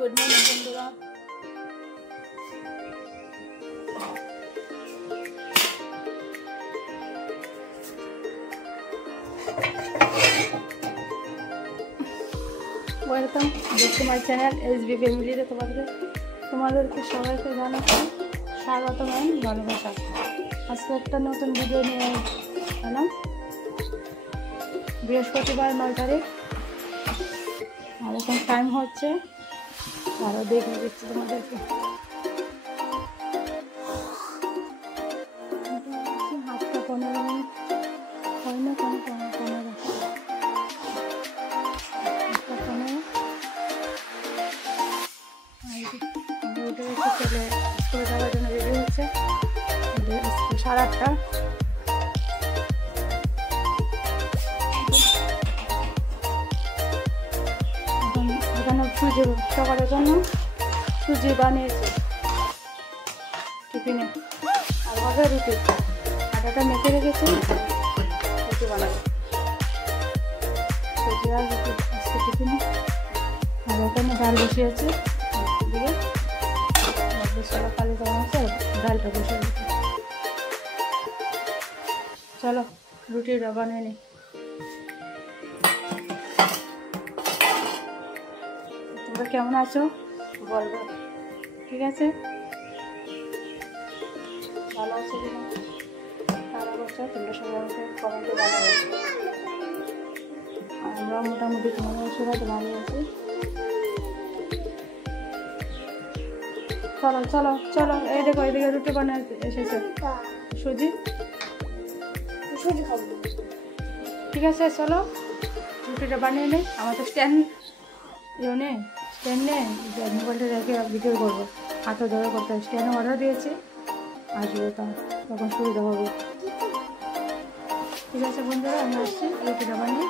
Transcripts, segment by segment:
Good morning বন্ধুরা। Welcome back to my channel SB ফ্যামিলিতে তোমাদেরকে সবাইকে জানাচ্ছি স্বাগতম এবং ভালোবাসা। আজকে একটা নতুন ভিডিও নিয়ে এলাম। বৃহস্পতিবার 9 তারিখ আর এখন টাইম হচ্ছে, আরও দেখে দিচ্ছি তোমাদেরকে। হাতটা 15 মিনিট হয় না, 15 ছেলে স্কুলে যাওয়ার জন্য রেডি হচ্ছে। 8:30। এখানে সুজি সকালের জন্য সুজি বানিয়েছি টিফিনে, আর ভাবে রুটি আটাটা মেখে রেখেছি, রুটি বানাবো। সুজি আর রুটি আজকে টিফিনে। আর এখানে ডাল বসিয়েছি, দিয়ে কালি দেওয়া আছে, ডালটা বসে রেখেছি। চলো রুটিটা বানিয়ে নিই। তোমরা কেমন আছো বলবো, ঠিক আছে? ভালো আছো কিনা তারা বলছো, তোমরা সবাই আমাকে কমেন্টে জানাবে। আমরা মোটামুটি তোমাদের সবাই তো ভালো আছি। চলো চলো চলো, এই দেখো এদিকে রুটি বানাতে এসেছে। সুজি সুজি খাবো, ঠিক আছে? চলো রুটিটা বানিয়ে নিই। আমার তো স্ট্যান্ড নেই, স্ট্যান্ড নেই, মোবাইলটা রেখে ভিডিও করবো, হাতে ধরে করতে হবে। স্ট্যান্ড অর্ডার দিয়েছি, আসবে তখন সুবিধা হবে। ঠিক আছে বন্ধুরা, আমি আসছি রুটিটা বানিয়ে।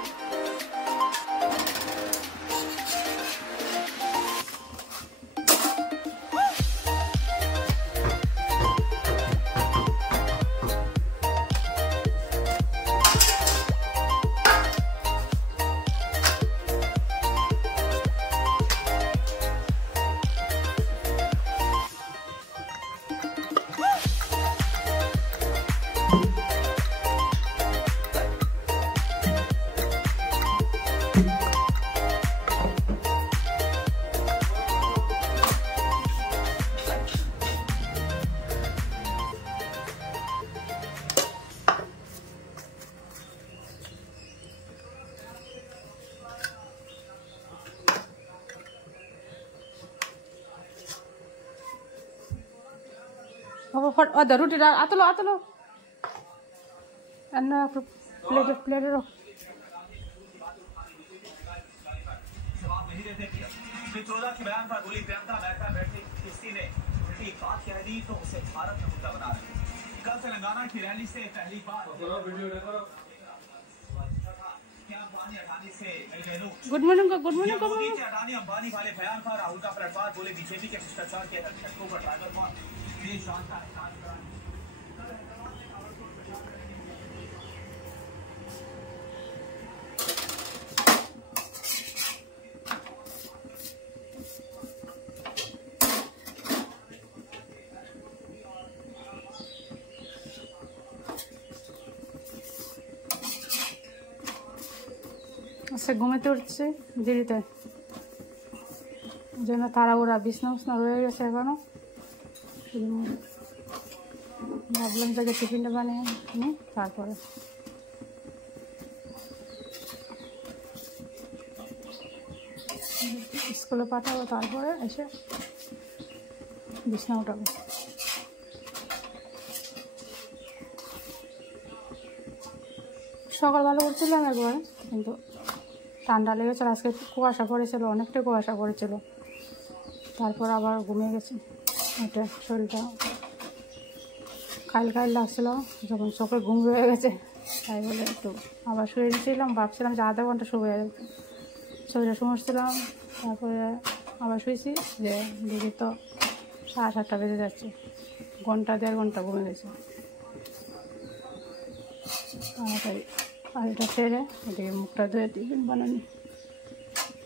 अदर रोटी आतलो आतलो प्लेट रो। कल तेलंगाना की रैली से पहली बार good morning good morning Modi के अडानी अंबानी वाले बयान पर राहुल का पलटवार, बोले बीजेपी के भ्रष्टाचार के झटकों पर ड्राइवर हुआ। আচ্ছা, ঘুমাতে উঠছে দেরিতে, যেন তাড়াহুড়া, বিছনা উছনা রয়ে গেছে এখনো। ভাবলাম তাকে টিফিনটা বানিয়ে নিই, তারপরে স্কুলে পাঠাবো, তারপরে এসে বিছনা উঠাবো। সকাল ভালো করছিলাম একবার, কিন্তু ঠান্ডা লেগেছিল। আজকে কুয়াশা পড়েছিল, অনেকটা কুয়াশা পড়েছিল। তারপর আবার ঘুমিয়ে গেছি, এটা শরীরটা খাইল লাগছিল, যখন চোখে ঘুম হয়ে গেছে, তাই বলে একটু আবার শুয়ে দিয়েছিলাম। ভাবছিলাম যে আধা ঘন্টা শুয়ে শরীরে সমস্যাছিলাম, তারপরে আবার শুয়েছি, যে দেখি তো 7:30 বেজে যাচ্ছে, ঘন্টা 1.5 ঘন্টা ঘুমে গেছে। তাড়াতাড়ি আর এটা সেরে এদিকে মুখটা ধুয়ে টিফিন বানানি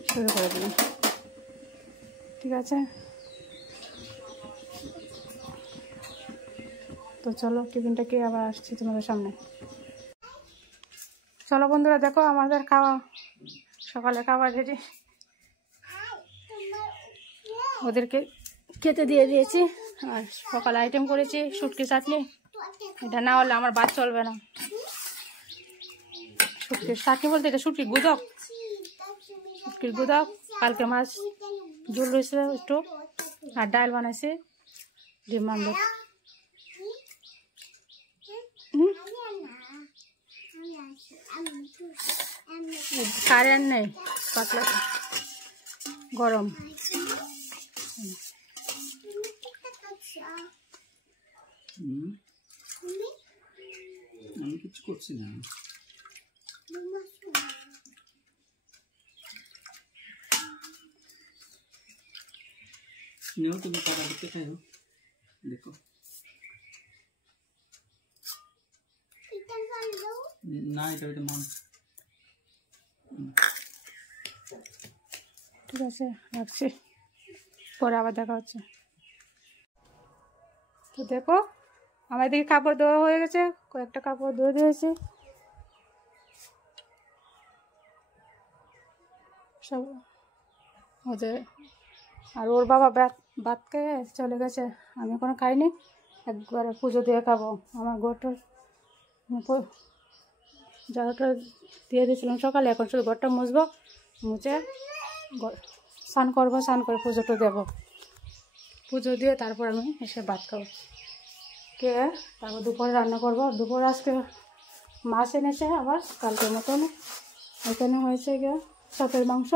শুরু করে দিলাম। ঠিক আছে, তো চলো টিফিনটা খেয়ে আবার আসছি তোমাদের সামনে। চলো বন্ধুরা, দেখো আমাদের খাওয়া, সকালে খাবার রেডি। ওদেরকে খেতে দিয়ে দিয়েছি। আর সকালে আইটেম করেছি শুটকি চাটনি, এটা না হলে আমার ভাত চলবে না। শুটকির চাটনি বলতে এটা শুটকির গুদক, শুটকির গুদক, কালকে মাছ ঝোল রয়েছে একটু, আর ডাল বানাইছি, ডিম আমলেট। কারেন্ট নেই, পাতলা গরম। আমি কিছু করছি না। নেও তুমি পাতা দিতে খাই, দেখো না, এটা হইতে মান। ঠিক আছে, রাখছি, পরে আবার দেখা হচ্ছে। তো দেখো আমার দিকে কাপড় ধোয়া হয়ে গেছে, কয়েকটা কাপড় ধুয়ে দিয়েছি সব ওদের। আর ওর বাবা ভাত খেয়ে চলে গেছে, আমি এখনো খাইনি, একবারে পুজো দিয়ে খাবো। আমার ঘরটা ঝাড়ুটা দিয়ে দিয়েছিলাম সকালে, এখন শুধু ঘরটা মুছবো, মুছে স্নান করবো, স্নান করে পুজোটা দেবো, পুজো দিয়ে তারপর আমি এসে ভাত খাবো, কে তারপর দুপুরে রান্না করবো। দুপুরে আজকে মাছ এনেছে আবার কালকের মতন, এখানে হয়েছে গিয়ে সাপের মাংস।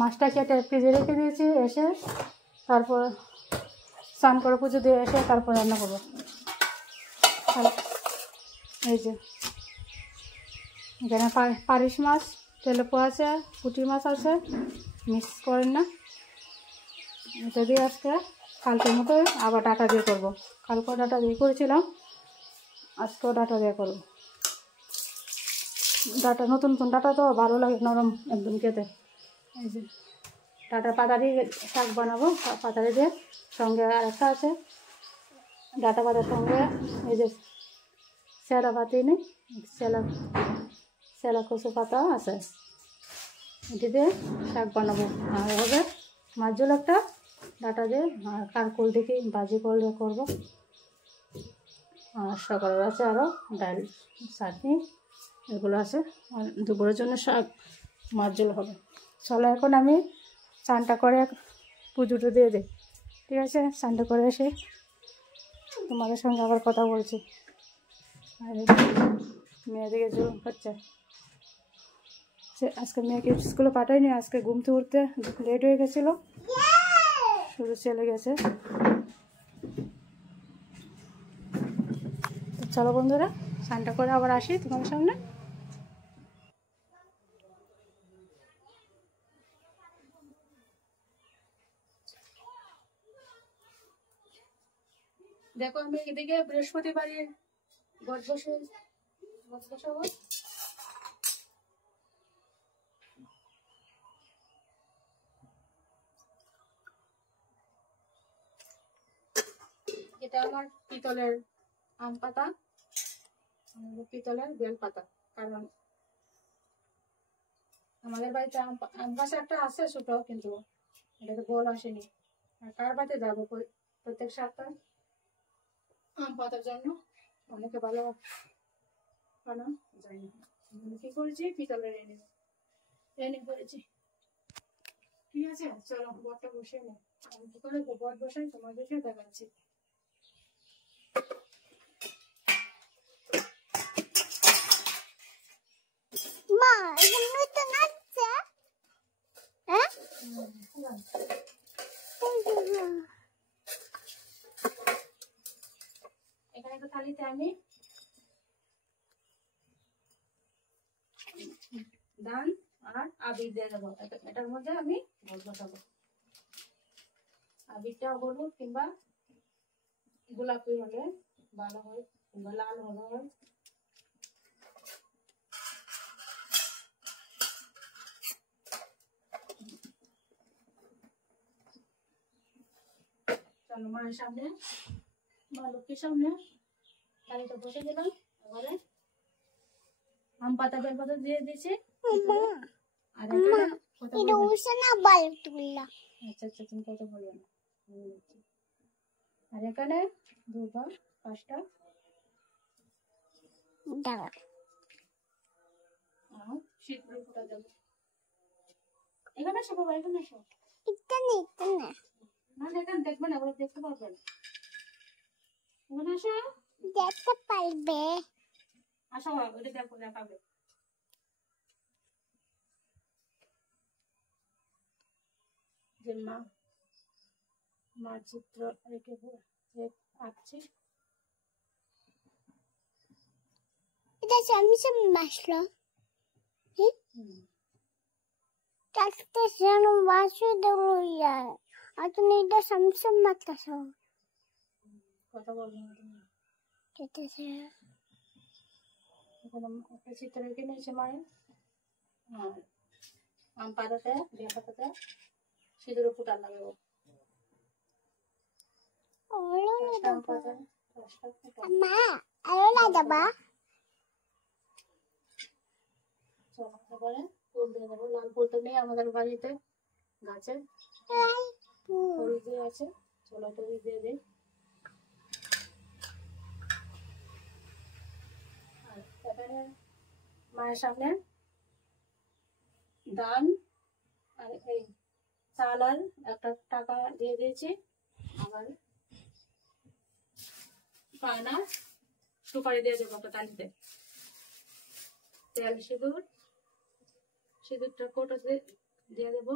মাছটা কেটে ফ্রিজে রেখে দিয়েছি, এসে তারপর স্নান করে পুজো দিয়ে এসে তারপর রান্না করবো। এই যে এখানে পারিশ মাছ তেলেপো আছে, পুঁটি মাছ আছে, মিক্স করেন না, এটা দিয়ে আজকে কালকের মতো আবার ডাটা দিয়ে করবো। কালকেও ডাটা দিয়ে করেছিলাম, আজকেও ডাটা দিয়ে করবো। ডাটা নতুন নতুন ডাটা তো ভালো লাগে, নরম একদম খেতে। এই যে ডাটা পাতারি শাক বানাবো, পাতারি দিয়ে, সঙ্গে আরেকটা আছে ডাটা পাতার সঙ্গে এই যে সেলা পাতি নেই, সেলা কচু পাতা আছে, এটি দিয়ে শাক বানাবো। আর হবে মাছ ঝোল একটা ডাটা দিয়ে, আর কারকুল দেখি ভাজি করলে করবো। আর সকালে আছে আরও ডাল, চাটনি, এগুলো আছে। আর দুপুরের জন্য শাক, মাছ ঝোল হবে। চলো এখন আমি স্নানটা করে পুজোটা দিয়ে দিই, ঠিক আছে? স্নানটা করে এসে তোমাদের সঙ্গে আবার কথা বলছি। আর মেয়েদিকে জুম হচ্ছে, আজকে মেয়েকে স্কুলে পাঠাইনি, আজকে ঘুমতে উঠতে লেট হয়ে গেছিলো, শুধু চলে গেছে। চলো বন্ধুরা, স্নানটা করে আবার আসি তোমাদের সামনে। দেখো আমি এদিকে বৃহস্পতিবারের ঘট বসাবো। এটা আমার পিতলের আম পাতা, পিতলের বেল পাতা, কারণ আমাদের বাড়িতে আম গাছ একটা আছে ছোট, কিন্তু এটাতে বল আসেনি। আর কার বাড়িতে যাবো প্রত্যেক সপ্তাহ আম পাতার জন্য, অনেকে ভালো বানা যায় না। আমি কি করেছি, পিতলের এনে করেছি। ঠিক আছে, চলো বটটা বসে নে। আমি কি করে বট বসাই তোমাদেরকে দেখাচ্ছি। মা এগুলো তো নাচছে, হ্যাঁ? এখানে একটা থালিতে আমি ধান আর আবির দিয়ে দেবো, এটার মধ্যে আমি বট বসাবো। আবিরটা হলুদ কিংবা গোলাপি হলে ভালো হয়, কিংবা লাল হলে হয়। চলো মায়ের সামনে, মা লক্ষ্মীর সামনে থালিটা বসে দিলাম। এবারে আম পাতা বেল পাতা দিয়ে দিয়েছি। আর এখানে কথা এটা বলবে। উঠছে না বালতুল্লা আচ্ছা আচ্ছা, তুমি কথা বলবে না, আমি বলছি। আর এখানে 2 বা 5টা দাঁড়া আম সিদ্ধ ফুটা দেবো। এখানে আসো বাবা, এখানে আসো। এটা না না এখানে দেখবে না, ওরা দেখতে পারবে না। এখানে আসো, দেখতে পারবে আসো, ওটা দেখো, দেখাবে। যে মার চিত্র রেখে আঁকছি। এটা স্যামসাং মাসলো তাতে যেন বাসু দেবো ইয়ার আর তুমি এটা স্যামসাং মাতাস কথা বলবে না তুমি। কেটেছে এখন একটা চিত্র রেখে নিয়েছে মায়ের। আর আম পাতাতে বেল পাতাতে সিঁদুর ফুটার লাগাবো। 5টা আম পাতা, 5টা ফুটা। মা আরো লাগাবা চলো এবারে ফুল দিয়ে দেবো। লাল ফুল তো নেই আমাদের বাড়িতে, গাছে হলুদ দিয়ে আছে। চলো তৈরি দিয়ে দিই। আর এখানে মায়ের সামনে দান আর এই চাল আর 1 টাকা দিয়ে দিয়েছি। আবার পায়না সুপারি দিয়ে দেবো একটা তালিতে। তেল সিঁদুরটা কোটো দিয়ে দেবো।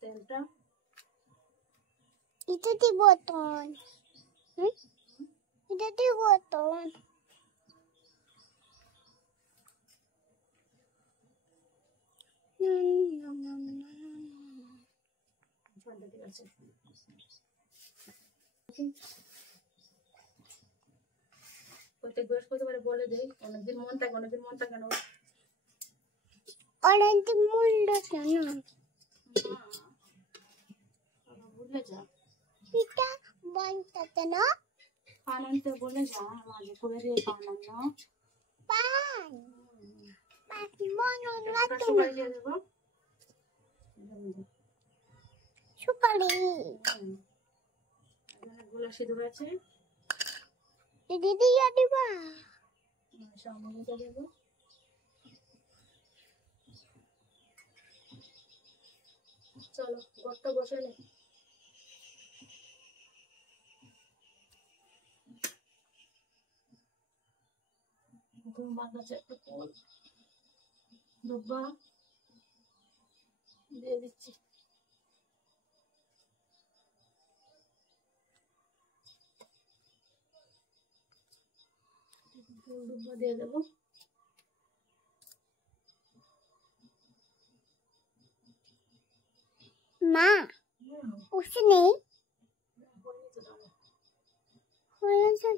তেলটা এটা দিব তোন এটা দিব তোন ঠিক আছে। প্রত্যেক বৃহস্পতিবারে বলে দেই, অনেকদিন মন থাকে না। অনেক মূল্য কেন ভুলে যা, এটা বনটাতে না পান আনতে বলে যা, মাঝে করে দিয়ে পান আনো। পান পাখি বনন একটা রাতে সুপারি দিয়ে দেবো। সুপারি এখানে গোলা সিঁদুর আছে, দিদি দিবা সামনে দেবো। চলো ঘরটা বসে নে। মার কাছে একটা ফুল দুব্বা দিয়ে দিচ্ছি। ফুল দুব্বা দিয়ে দেবো। মা উঠছে নেই হয়ে যাচ্ছে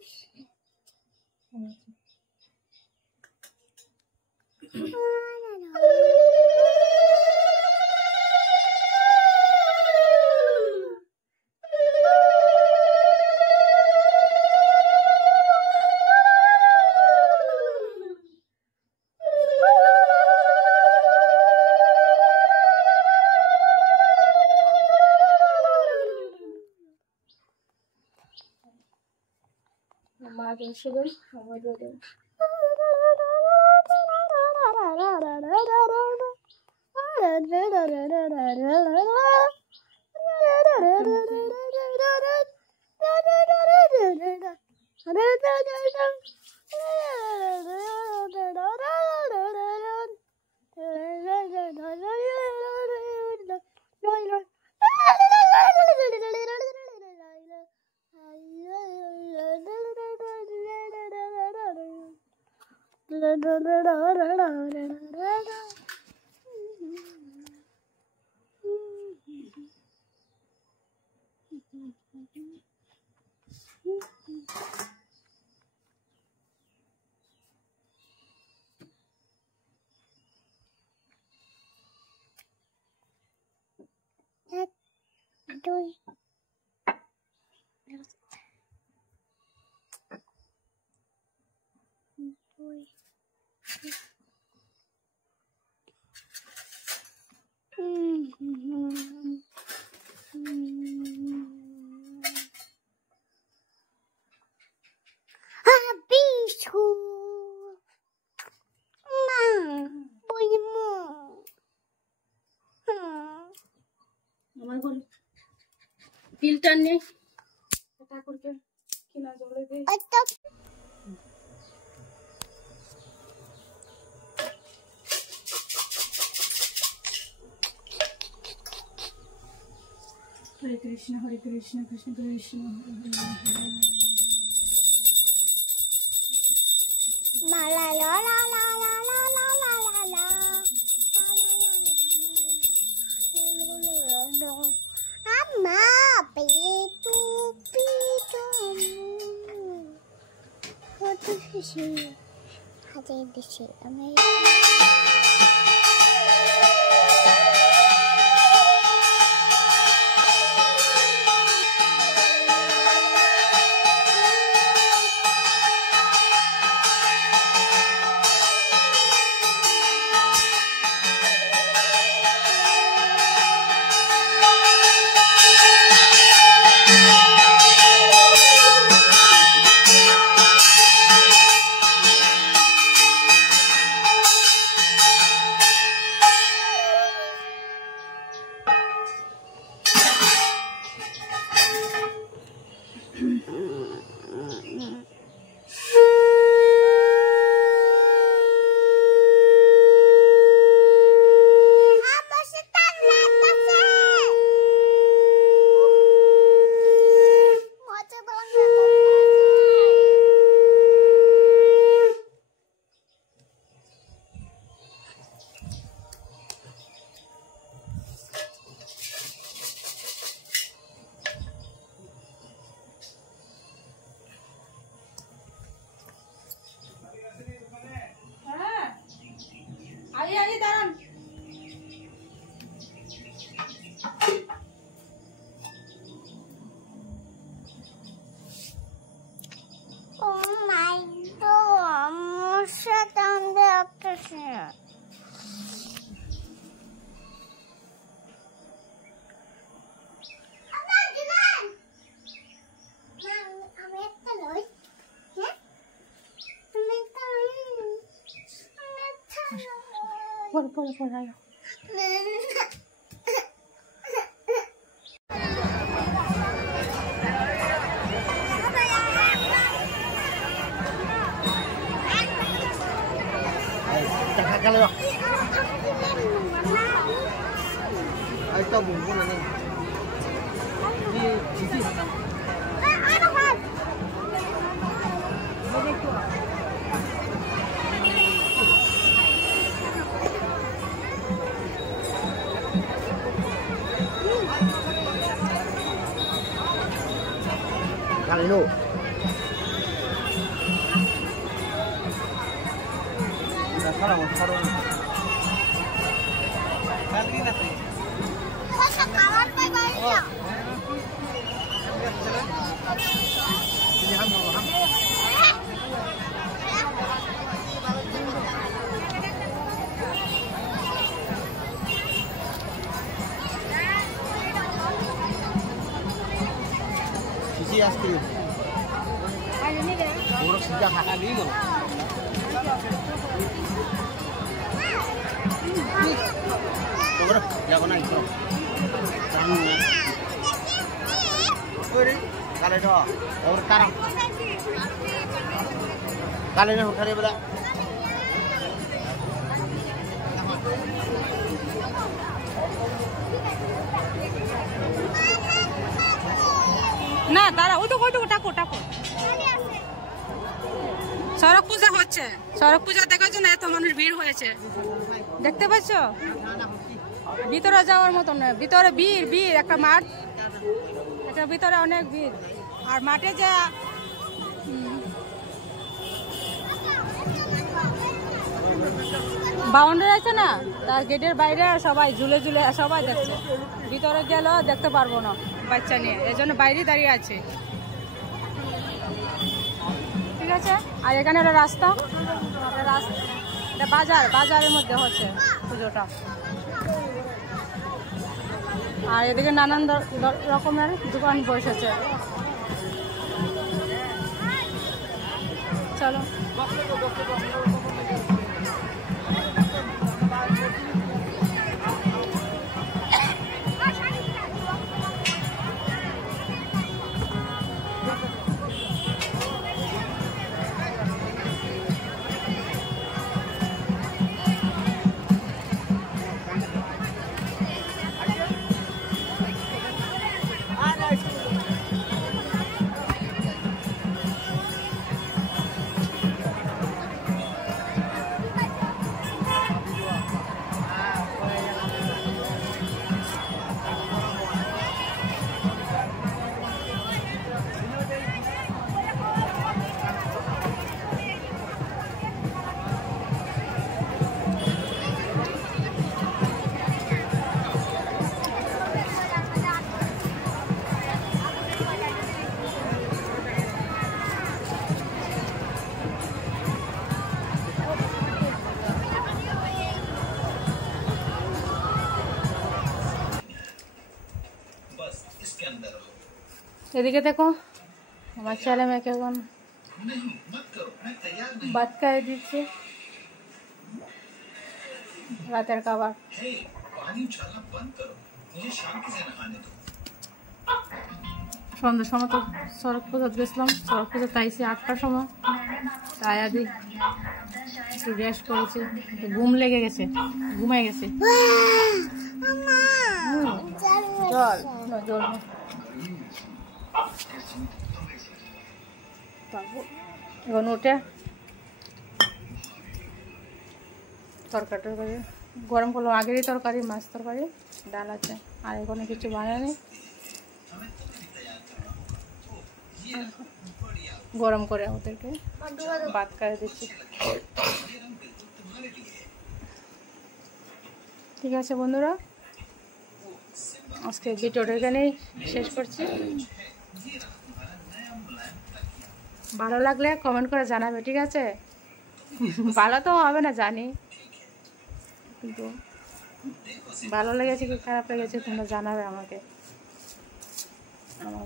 মা এসে দেন, সময় দিয়ে দেন। Bicho. আমার ঘরে ফিল্টার নেই, ঠাকুরকে কিনা জলে দিই। হরে কৃষ্ণ কৃষ্ণ কৃষ্ণ হরে Hare. La la la la la la la la la la la. Amma, pitu pitu. What is this? Hadi this is আইয়ে দাঁড়ান। Oh my God, shut down the optician. por ahí. Ahí está bombón, ¿no? Sí, sí. Kali no. Sarang. Kali na. Sa kawan pa ba siya? Pilihan mo, ha? Sisi asli. Ayo ni deh. Buruk sejak hari ini. Coba, jangan naik bro. Jangan. Kiri, kali dua. और तारा. kali ini udah beda. না তারা ওই তো টাকো সড়ক পূজা হচ্ছে, সড়ক পূজা দেখার জন্য এত মানুষ ভিড় হয়েছে, দেখতে পাচ্ছ? ভিতরে যাওয়ার মতো না, ভিতরে ভিড় একটা মাঠ, এটা ভিতরে অনেক ভিড়। আর মাঠে যা বাউন্ডারি আছে না, তার গেটের বাইরে সবাই ঝুলে সবাই দেখছে, ভিতরে গেলেও দেখতে পারবো না বাচ্চা নিয়ে, এই জন্য বাইরে দাঁড়িয়ে আছে। ঠিক আছে, আর এখানে একটা রাস্তা এটা বাজারের মধ্যে হচ্ছে পুজোটা। আর এদিকে নানান রকমের দোকান বসেছে। চলো এদিকে দেখো আমার ছেলে মেয়েকে এখন ভাত খাইয়ে দিচ্ছে, রাতের খাবার। সন্ধ্যার সময় তো সড়ক পুজো গেছিলাম, সড়ক পুজো তাইছি 8টার সময়, তাই আদি একটু রেস্ট করেছি, ঘুম লেগে গেছে, ঘুমাই গেছে। জল জল এখন উঠে তরকারি গরম করলাম, আগেরই তরকারি, মাছ তরকারি, ডাল আছে, আর এখানে কিছু বানায়নি। গরম করে ওদেরকে ভাত খাইয়ে দিচ্ছি। ঠিক আছে বন্ধুরা, আজকে ভিডিওটা এখানেই শেষ করছি। ভালো লাগলে কমেন্ট করে জানাবে, ঠিক আছে? ভালো তো হবে না জানি, কিন্তু ভালো লেগেছে কি খারাপ লেগেছে তোমরা জানাবে আমাকে। আমার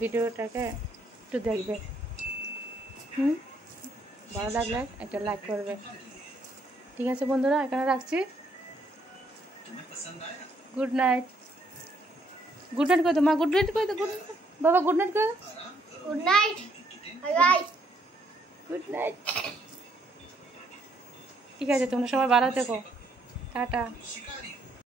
ভিডিওটাকে একটু দেখবে, ভালো লাগলে একটা লাইক করবে। ঠিক আছে বন্ধুরা, এখানে রাখছি। Good night. গুড নাইট করে দো মা, গুড নাইট করে দো, বাবা গুড নাইট করে, good night, bye bye, good night. ঠিক আছে, তোমরা সবাই ভালো থেকো, টাটা।